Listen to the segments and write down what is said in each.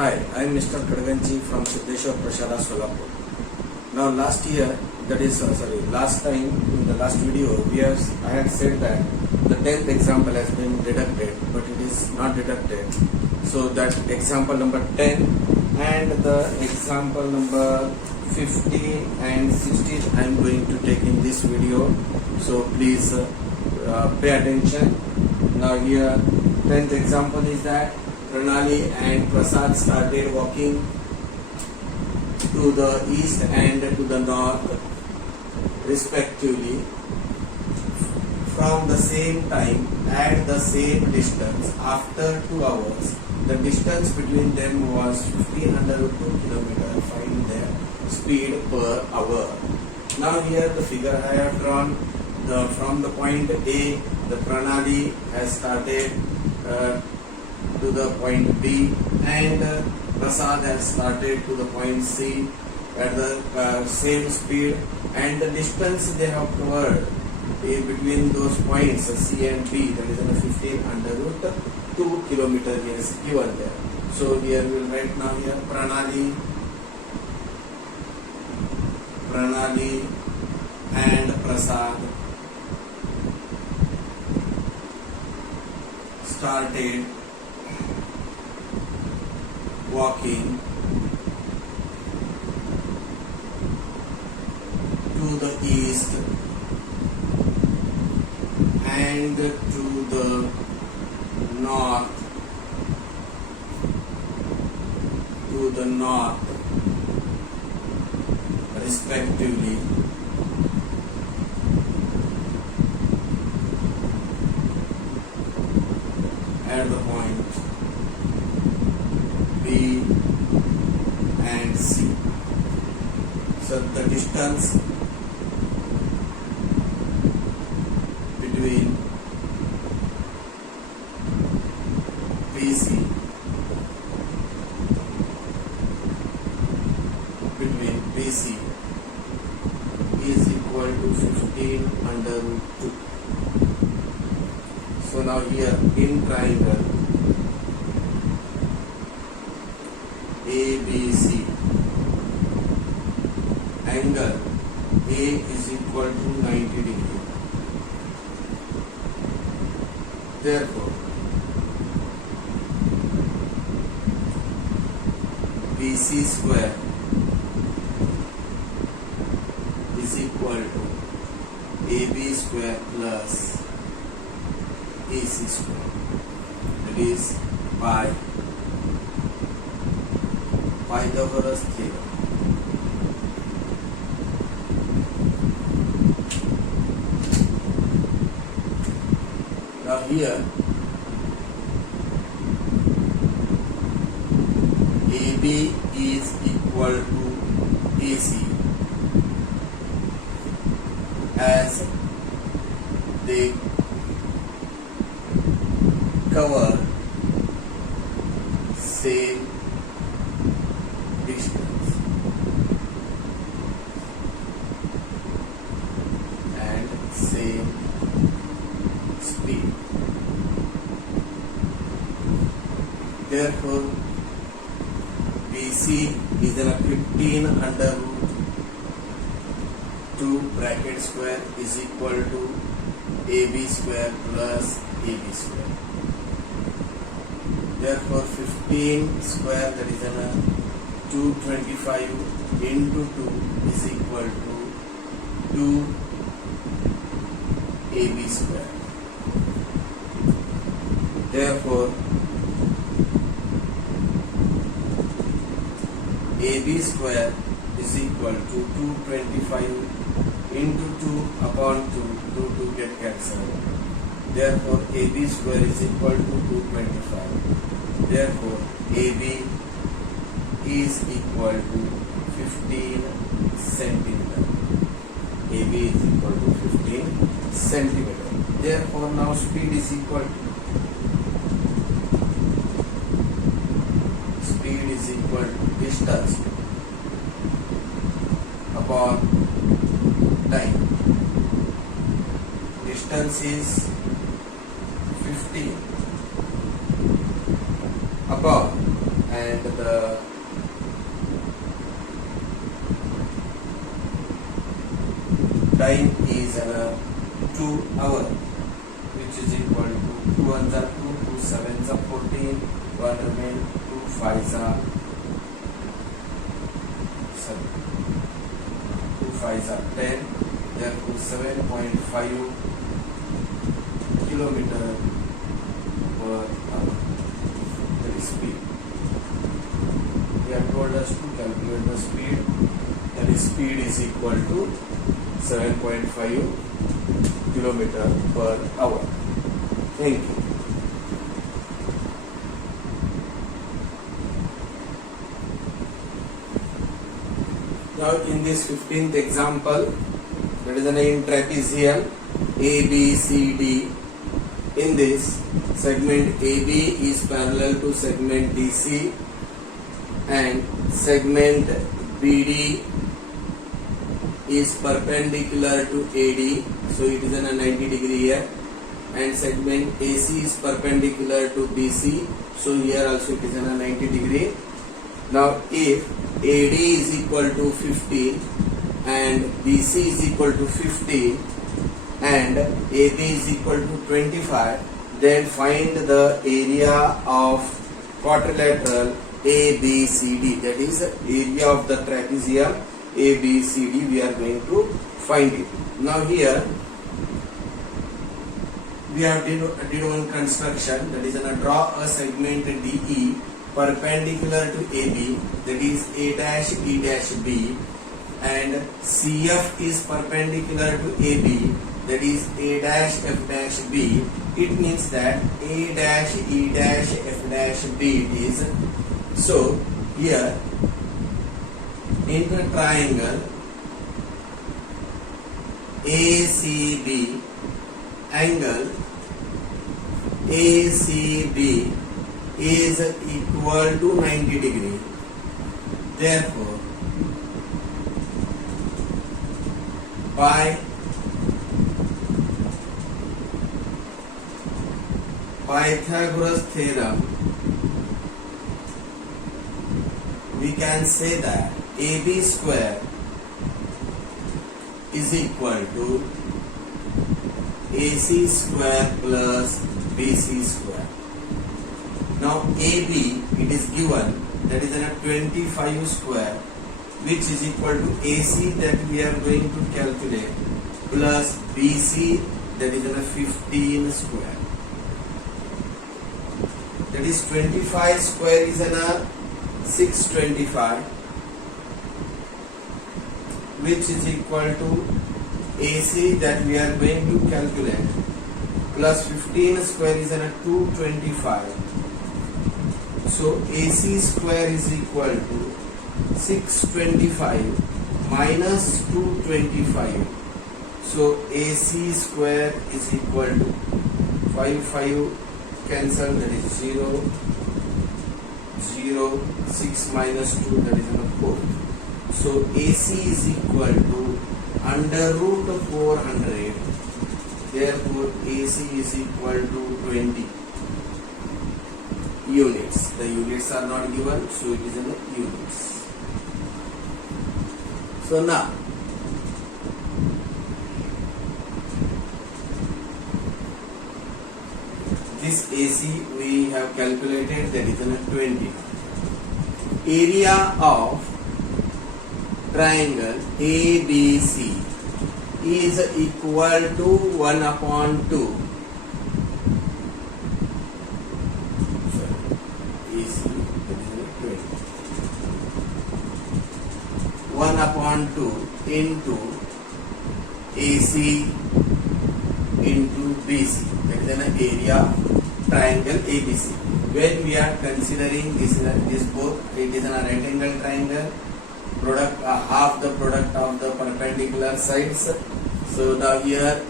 Hi, I am Mr. Kadganji from Siddheshwar Prasada, Solapur. Now last year, last time in the last video, I had said that the 10th example has been deducted, but it is not deducted. So that example number 10 and the example number 15 and 16 I am going to take in this video. So please pay attention. Now here 10th example is that Pranali and Prasad started walking to the east and to the north respectively from the same time at the same distance after 2 hours. The distance between them was 15 under 2 km. Find their speed per hour. Now here the figure I have drawn from the point A, the Pranali has started to the point B and Prasad has started to the point C at the same speed, and the distance they have covered between those points C and B, that is 15 under root 2 kilometer is given there. So here we will write now here Pranali and Prasad started walking to the east and to the north respectively at the point B and C. So the distance between BC is equal to 15 under root 2. So now here in triangle ABC, angle A is equal to 90 degree. Therefore, BC square is equal to AB square plus AC square. That is by Pythagoras theorem. Now here AB is equal to AC as they cover same distance and same speed. Therefore, BC is a 15 under root 2 bracket square is equal to AB square plus AB square. Therefore, 15 square, that is 225 into 2 is equal to 2 AB square. Therefore, AB square is equal to 225 into 2 upon 2 get cancelled. Therefore, AB square is equal to 225. Therefore, AB is equal to 15 centimeter. AB is equal to 15 centimeter. Therefore, now speed is equal to distance upon time. Distance is 15 upon, and the the time is 2 hours, which is equal to 2 ones are 2, 2 sevens are 14, 1 remain, 2 fives are 7, 2 fives are 10, therefore 7.5 kilometer per hour. That is speed. They have told us to calculate the speed. That is speed is equal to 7.5 kilometer per hour. Thank you. Now in this 15th example, that is in trapezium ABCD. In this segment AB is parallel to segment DC and segment BD is perpendicular to AD, so it is in a 90 degree here, and segment AC is perpendicular to BC, so here also it is in a 90 degree. Now if AD is equal to 15 and BC is equal to 15 and AB is equal to 25, then find the area of quadrilateral ABCD, that is area of the trapezium ABCD. We are going to find it. Now here we have did one construction, that is draw a segment DE perpendicular to AB, that is A dash E dash B, and CF is perpendicular to AB, that is A dash F dash B. It means that A dash E dash F dash B it is. So here in the triangle ACB, angle ACB is equal to 90 degree. Therefore, by Pythagoras theorem, we can say that AB square is equal to AC square plus BC square. Now AB, it is given, that is 25 square, which is equal to AC that we are going to calculate, plus BC, that is 15 square. That is 25 square is 625, which is equal to AC that we are going to calculate, plus 15 square is 225. So AC square is equal to 625 minus 225. So AC square is equal to 5 cancel, that is 0, 0, 6 minus 2, that is 4. So AC is equal to under root of 400. Therefore AC is equal to 20 units. The units are not given, so it is in units. So now this AC we have calculated, that is 20. Area of triangle ABC is equal to 1 upon 2. AC, that is 20. 1 upon 2 into AC into BC. That is an area triangle ABC. When we are considering this both, it is a right angle triangle, product half the product of the perpendicular sides. So now here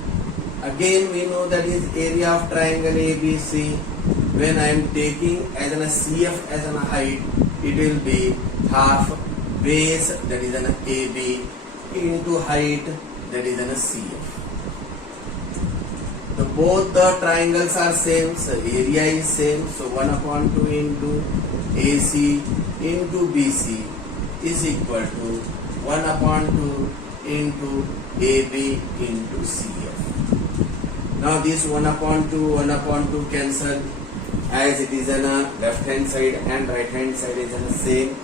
again we know that is area of triangle ABC. When I am taking as an CF as an height, it will be half base, that is an AB, into height, that is an CF. So both the triangles are same, so area is same, so 1 upon 2 into AC into BC is equal to 1 upon 2 into AB into CF. Now this 1 upon 2 cancel, as it is on a left hand side and right hand side is on the same.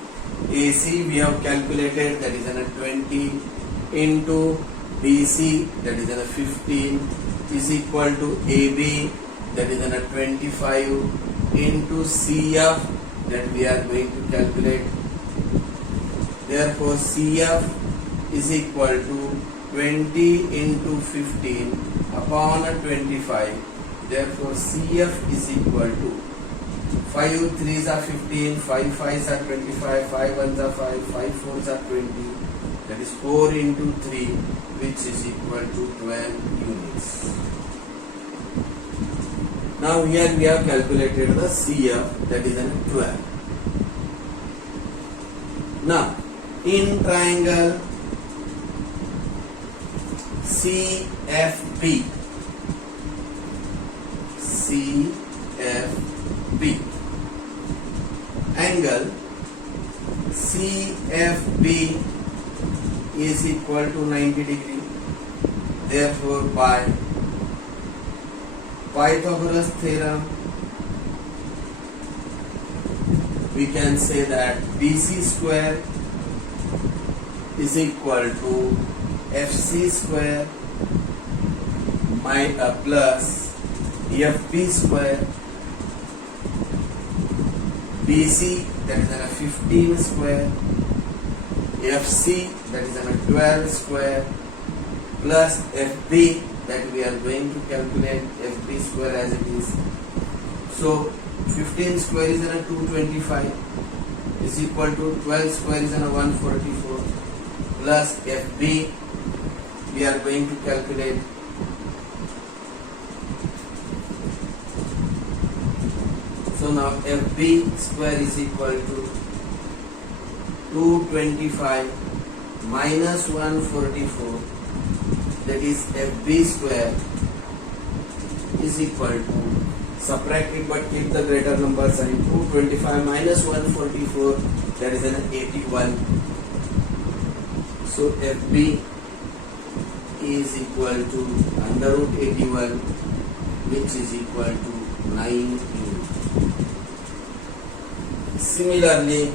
AC we have calculated, that is on a 20 into BC, that is on a 15, is equal to AB, that is on a 25 into CF, that we are going to calculate. Therefore CF is equal to 20 into 15 upon a 25. Therefore CF is equal to 5 3s are 15, 5 5s are 25, 5 1s are 5, 5 4s are 20. That is 4 into 3, which is equal to 12 units. Now here we have calculated the CF, that is 12. Now in triangle CFB, angle CFB is equal to 90 degree. Therefore by Pythagoras theorem we can say that BC square is equal to FC square plus FB square. BC, that is a 15 square, FC, that is a 12 square, plus FB, that we are going to calculate FB square as it is. So 15 square is a 225 is equal to 12 square is a 144 plus FB we are going to calculate. So now FB square is equal to 225 minus 144, that is FB square is equal to, subtract it but keep the greater number sign, 225 minus 144, that is an 81. So FB is equal to under root 81, which is equal to 9 units. Similarly,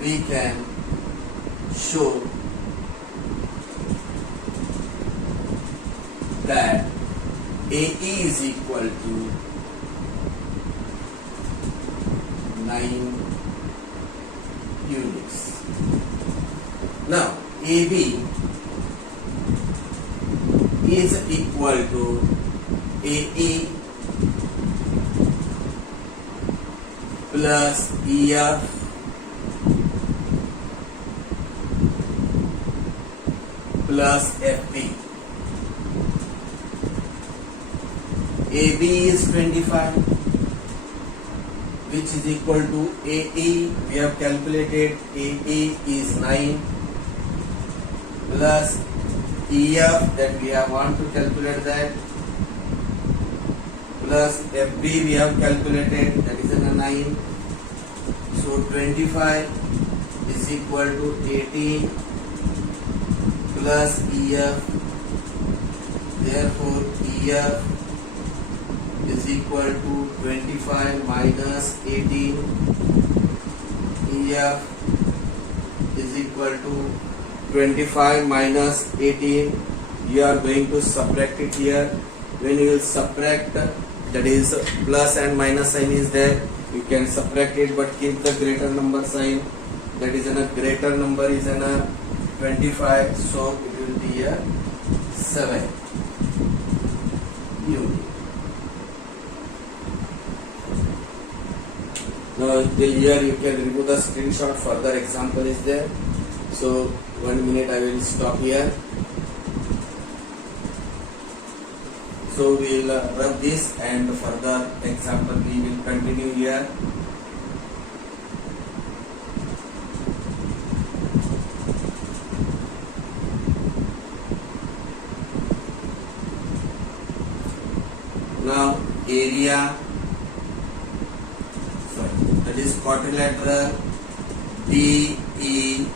we can show that AE is equal to 9 units. Now AB is equal to AE plus EF plus FB. AB is 25, which is equal to AE. We have calculated AE is 9 plus EF, that we have want to calculate that, plus FB we have calculated, that is a 9. So 25 is equal to 18 plus EF. Therefore EF is equal to 25 minus 18. EF is equal to 25 minus 18. You are going to subtract it here. When you will subtract, that is plus and minus sign is there, you can subtract it but keep the greater number sign, that is a greater number is a 25, so it will be a 7 unit. Now here you can remove the screenshot, further example is there. So 1 minute I will stop here. So we will rub this and further example we will continue here. area, that is quadrilateral DEFC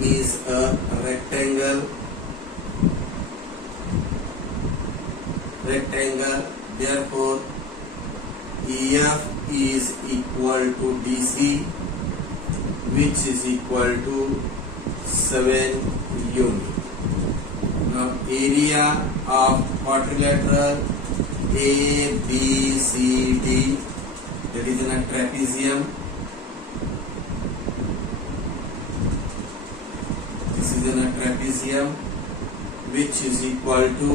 is a rectangle. Therefore EF is equal to DC, which is equal to 7 unit. Now area of quadrilateral ABCD, that is in a trapezium. This is in a trapezium, which is equal to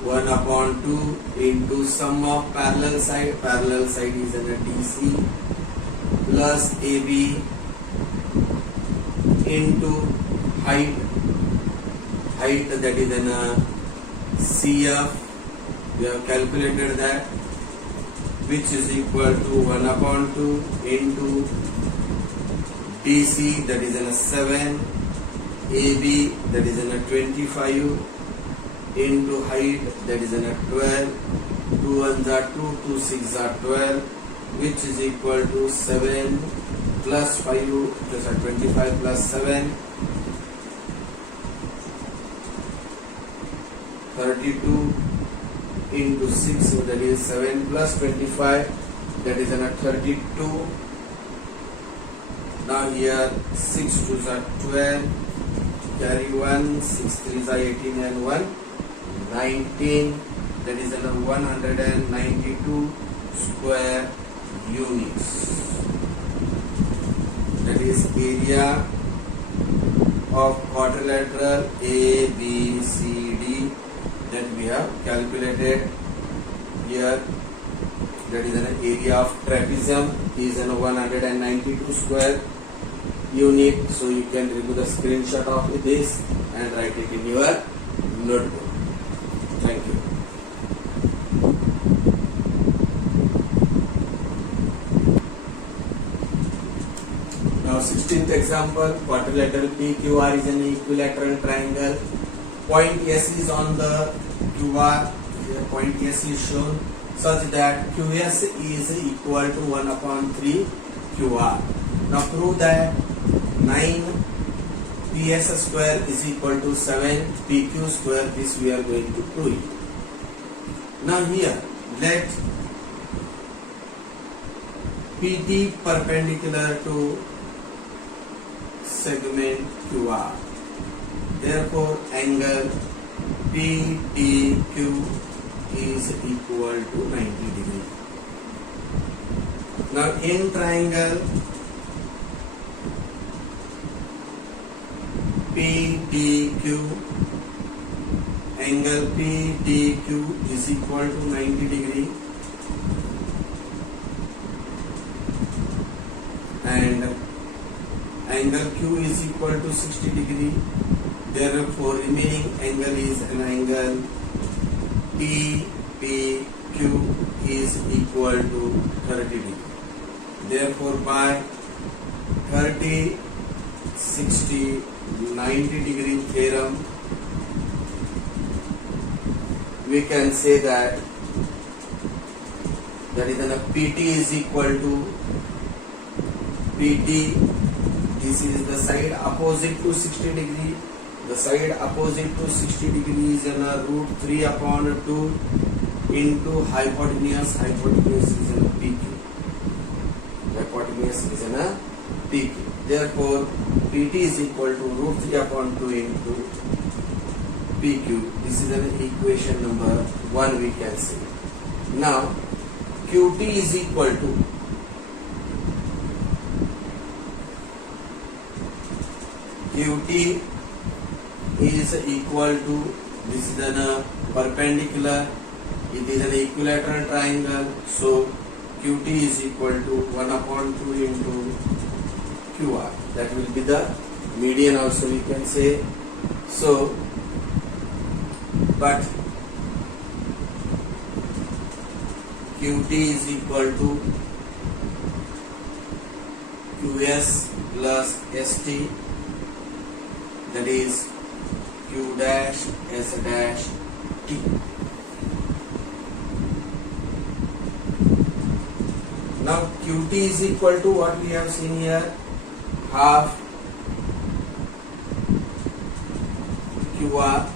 1/2 into sum of parallel side. Parallel side is in a DC plus AB into height. Height, that is in a CF. We have calculated that, which is equal to 1/2 into DC, that is in a 7, AB, that is in a 25, into height, that is in a 12. 2 1s are 2, 2 6 are 12, which is equal to 7 plus 5, just 25 plus 7, 32 into 6, so that is 7 plus 25, that is in a 32. Now here 6 2s are 12, carry 1, 6 3s are 18 and 1 19, that is in a 192 square units. That is area of quadrilateral ABCD that we have calculated here. That is an area of trapezium is an 192 square unit. So you can remove the screenshot of this and write it in your notebook. Thank you. Now 16th example, quadrilateral PQR is an equilateral triangle. Point S is on the QR. Here point S is shown such that QS is equal to 1/3 QR. Now prove that 9 PS square is equal to 7 PQ square. This we are going to prove it. Now here let PT perpendicular to segment QR. Therefore angle PTQ is equal to 90 degree. Now in triangle PTQ, angle PTQ is equal to 90 degree, and angle Q is equal to 60 degree. Therefore remaining angle is an angle TPQ is equal to 30 degree. Therefore by 30, 60, 90 degree theorem, we can say that is an PT is equal to PT. This is the side opposite to 60 degree. The side opposite to 60 degree is in a √3/2 into hypotenuse. Hypotenuse is in a PQ. Hypotenuse is in a PQ. Therefore PT is equal to √3/2 into PQ. This is an equation number 1 we can say. Now QT is equal to this is a perpendicular, it is an equilateral triangle, so QT is equal to 1/2 into QR. That will be the median also we can say. So but QT is equal to QS plus ST, that is Q dash S dash T. Now Qt is equal to what we have seen here, half QR.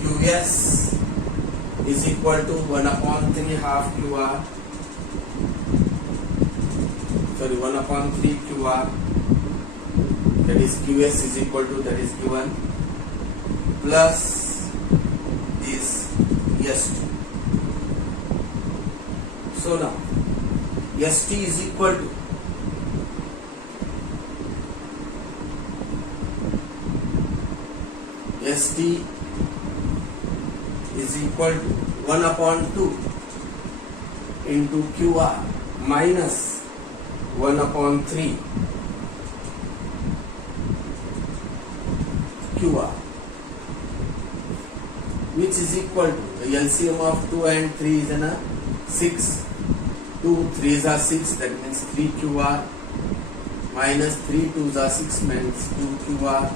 Qs is equal to 1 upon 3 half QR. Sorry, 1 upon 3 QR. That is Qs is equal to, that is given, plus this St. So now St is equal to St is equal to 1 upon 2 into QR minus 1 upon 3 QR, which is equal to the LCM of 2 and 3 is in a 6. 2 3s are 6, that means 3 QR minus 3 2s are 6, means 2 QR,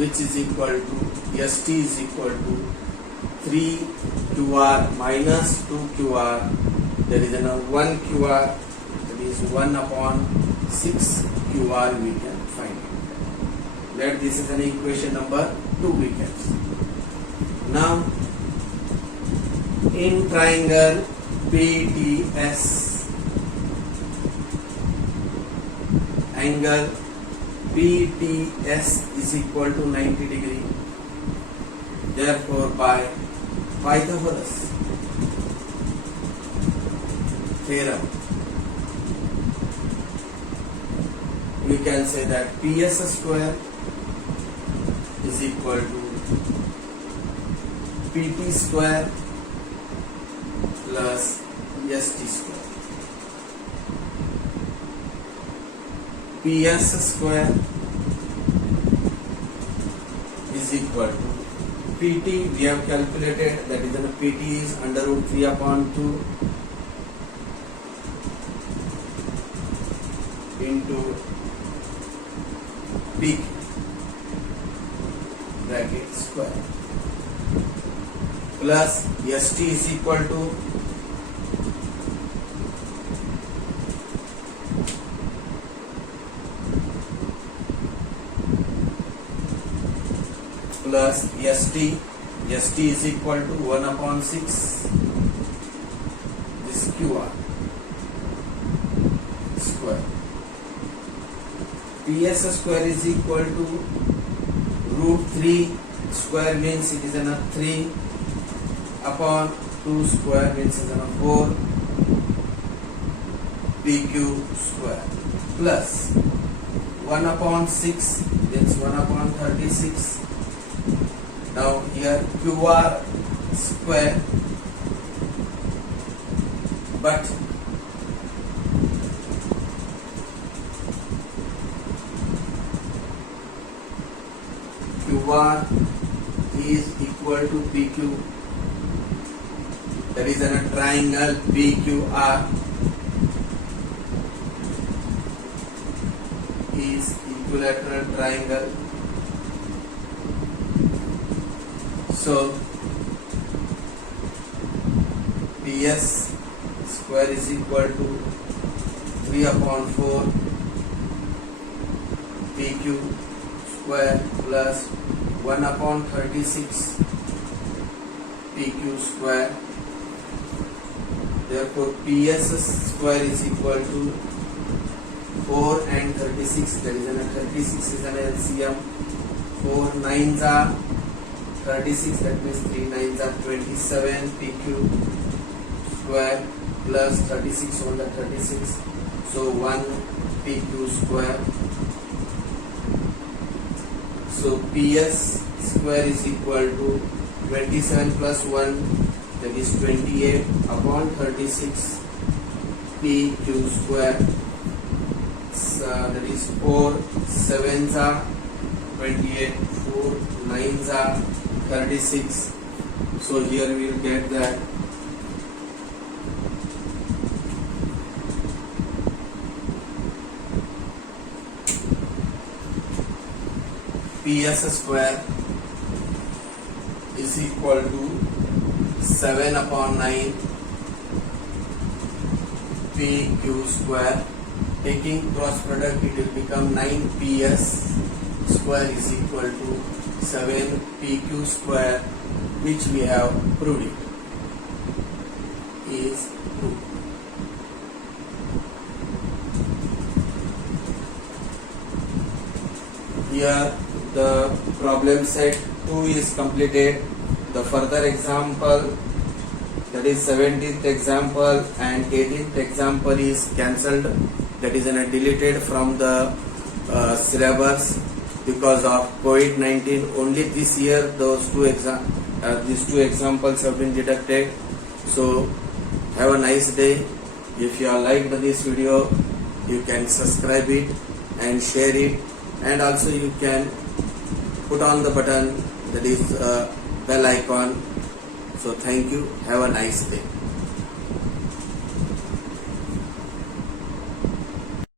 which is equal to St is equal to 3 QR minus 2 QR, there is a 1 QR, that is 1 upon 6 QR we can find it. That this is an equation number 2 we can see. Now in triangle PTS, angle PTS is equal to 90 degree. Therefore, by Pythagoras theorem, we can say that PS square is equal to PT square plus St square. PS square is equal to PT, we have calculated, that is PT is under root 3 upon 2 into PQ bracket square plus St is equal to plus St is equal to 1 upon 6 this QR square. PS square is equal to root 3 square, means it is a 3 upon 2 square, means it is a 4 PQ square, plus 1 upon 6 means 1 upon 36. Now here QR square, but QR is equal to PQ, that is in a triangle PQR is equilateral triangle. So PS square is equal to 3 upon 4 PQ square plus 1 upon 36 PQ square. Therefore PS square is equal to 4 and 36, that is an 36 is an LCM. 4 9s are 36, that means 3 9s are 27 PQ square plus 36 on the 36, so 1 PQ square. So PS square is equal to 27 plus 1, that is 28 upon 36 PQ square. That is 4 7s are 28, 4 9s are 36. So here we will get that PS square is equal to 7 upon 9 9pq square. Taking cross product, it will become 9ps square is equal to 7pq square, which we have proved it is true. Here the problem set 2 is completed. The further example, that is 17th example and 18th example, is cancelled. That is deleted from the syllabus because of COVID-19. Only this year these two examples have been deducted. So have a nice day. If you have liked this video, you can subscribe it and share it, and also you can put on the button, that is bell icon. So thank you. Have a nice day.